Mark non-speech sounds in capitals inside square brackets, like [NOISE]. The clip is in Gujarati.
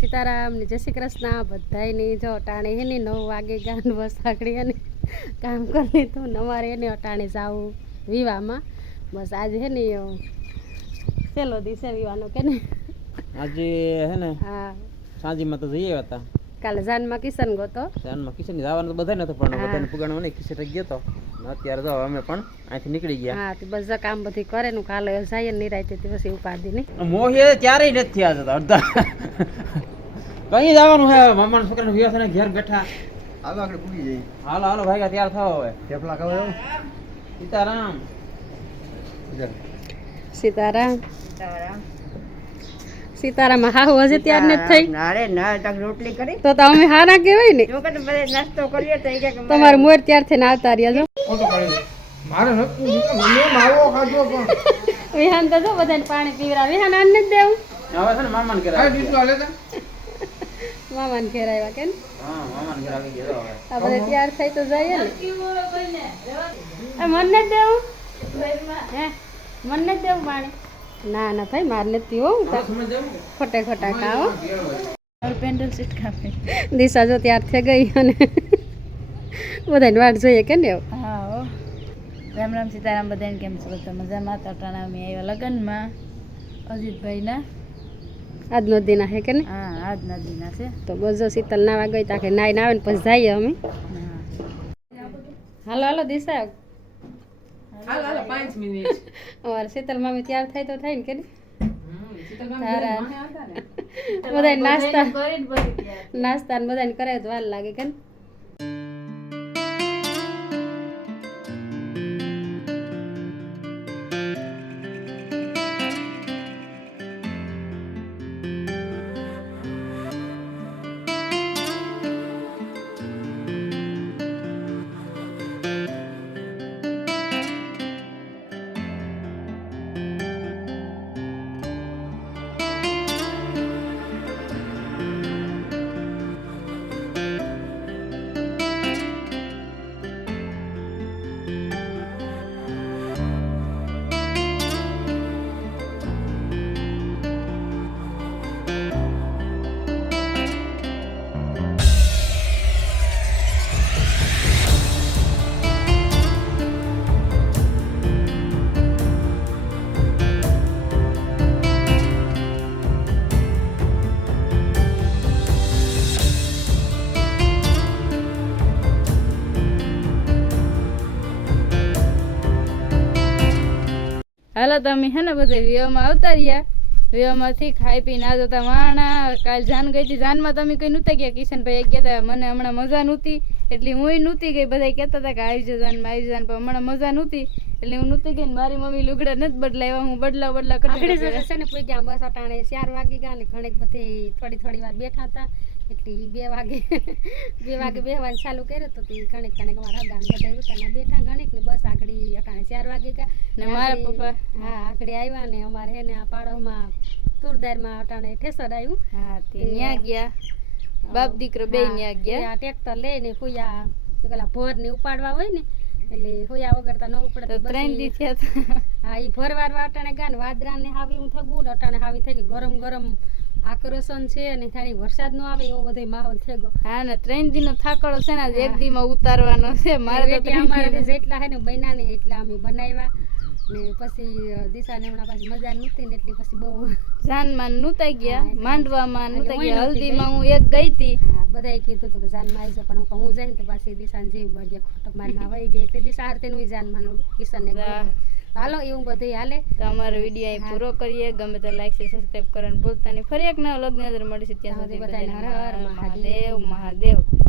સીતારામ ને જય શ્રી કૃષ્ણ. બધાની જો અટાણે હે ને નવ વાગે ગાન આગળી અને કામ કરી લીધું ને અમારે એને અટાણે જાવું વિવાહમાં. બસ આજે હે ને છેલ્લો દિવસે વિવાનો કે ને? આજે હે ને હા. સાંજીમાં તો જઈએ હતા. કાલે જાનમાં કિશન ગોતો જાનમાં કિશન જવાનું તો બધા નતું પણ. બધાને પુગાણવા નહીં કિશન ગયો તો. અત્યારે તો અમે પણ અહીંથી નીકળી ગયા. હા તે બધા કામ બધી કરે નું કાલે જાય ને નિરાયતે તે પછી ઉપાધી નહીં. મોહે ક્યારેય નથી થયા જતા અડધા. કઈ જવાનું હે મામાના છોકરાને વિવાહ થઈને ઘેર બેઠા. હાલો આગળ પૂગી જઈએ. હાલો હાલો ભાઈ તૈયાર થાવ હવે. થેપલા ખાવા સીતારામ. સીતારામ. સીતારામ હાહુ હજે ત્યાર ને થઈ. નારે ના તક રોટલી કરી. તો તો અમે હારા કહેવાય ને. જો કે બધે નાસ્તો કર્યો તો કે તમારે મોર ત્યારથી થઈને આવતા રહ્યા જો મારે નતું મને માવો ખાજો પણ. વિહાન તો જો બધાને પાણી પીવરા વિહાન આને જ દેવું. હવે છે ને મામાને ઘેર આ ગયા. હાલે તા. મામાને ઘેર આવ્યા કે ને? હા મામાને ઘેર આવી ગયા હવે. આ બધા તૈયાર થઈ તો જઈએ ને. એ મને જ દેવું? હે? મને જ દેવું પાણી? ના ના ભાઈ માર નથી હો ખોટે ખોટા ખાઓ પેન્ડલ સીટ કાપે દિશા જો તૈયાર થઈ ગઈ અને બધાને વાટ જોઈએ કે ને હા હો. રામ રામ સીતારામ બધાને કેમ છો? બધા મજામાં? તટાણા અમે આવ્યા લગ્નમાં. અજીતભાઈના. આજનો દિન હે કે ને હા. આજના દિના છે. તો બસ શીતલ નાવા કે નાઈ ના આવે ને પછી જઈએ અમે. હાલો હાલો દિશા. હાલો હાલો 5 મિનિટ. અમારે શીતલ મામી તૈયાર થાય તો થાય ને કે બધા નાસ્તા નાસ્તા બધાને કરાય તો વાર લાગે કે ને. હાલો તમે હે ને બધે વિવામાં આવતા રહ્યા. વ્યવમાંથી ખાઈ પીને આ જતા વાણા. કાલ જાન ગઈ હતી. જાનમાં તમે કંઈ નહોતા ગયા? કિશનભાઈ ગયા હતા મને હમણાં મજા નહોતી. એટલે હું નહોતી ગઈ. બધા કહેતા હતા કે આવી જજો જાનમાં આવી જાન. પણ હમણાં મજા નહોતી. એટલે હું નહોતી ગઈ ને મારી મમ્મી લુગડા નથી બદલાવ્યા. હું બદલા બદલા કરી છે ને કોઈ ગયા બસ અટાણે ચાર વાગી ગયા ને ઘણીક બધી થોડી થોડી વાર બેઠા હતા એટલે એ બે વાગે [LAUGHS] બે વાગે બેહવાનું ચાલુ કર્યું તો તે ઘણીક ઘણીક બધા ઉતાના બેઠા. ઘણીક ને બસ આગળ ચાર વાગે કા ને મારા પપ્પા? હા આગળ આવ્યા ને અમારે હે ને આ પાડોમાં તુરદારમાં અટાણે ઠેસર આવ્યું હા તે ન્યા ગયા. બાપ દીકરો બે ન્યા ગયા. ટ્રેક્ટર લઈને એ પેલા ભોર ને ઉપાડવા હોય ને એટલે હોયા વગર તો ન ઉપડે ત્રણ દી થયા હા એ ભરવાર વાટાણે ગાન વાદરા ને હાવી હું થગું અટાણે હાવી થઈ ગઈ ગરમ ગરમ આકર્ષણ છે અને ખાલી વરસાદ નો આવે એવો બધો માહોલ છે હા ને ત્રણ દિનનો થાકડો છે ને એક એક દીમાં ઉતારવાનો છે. મારે તો અમારે જેટલા હે ને બન્યા ને એટલા અમે બનાવ્યા. ને પછી દિશા ને હમણાં પાછી મજા નહોતી ને એટલે પછી બહુ જાનમાં નૂતાઈ ગયા માંડવામાં નહોતા ગયા. હલ્દીમાં હું એક ગઈ હતી. બધાએ કીધું હતું કે જાનમાં આવી પણ હું હું જઈને તો પાછી દિશાને જીવ બળ્યા ખોટો મારના વહી ગઈ. એટલે દિશા હારતે જાનમાં કિશનને હા. હાલો એવું બધું હાલે. તો અમારો વીડિયો અહીં પૂરો કરીએ. ગમે તો લાઈક છે સબસ્ક્રાઈબ કરવાનું ભૂલતા નહીં. ફરી એક નવા લોગ નજર મળીશું. ત્યાં સુધી બધાને બધાને હર હર મહાદેવ. મહાદેવ.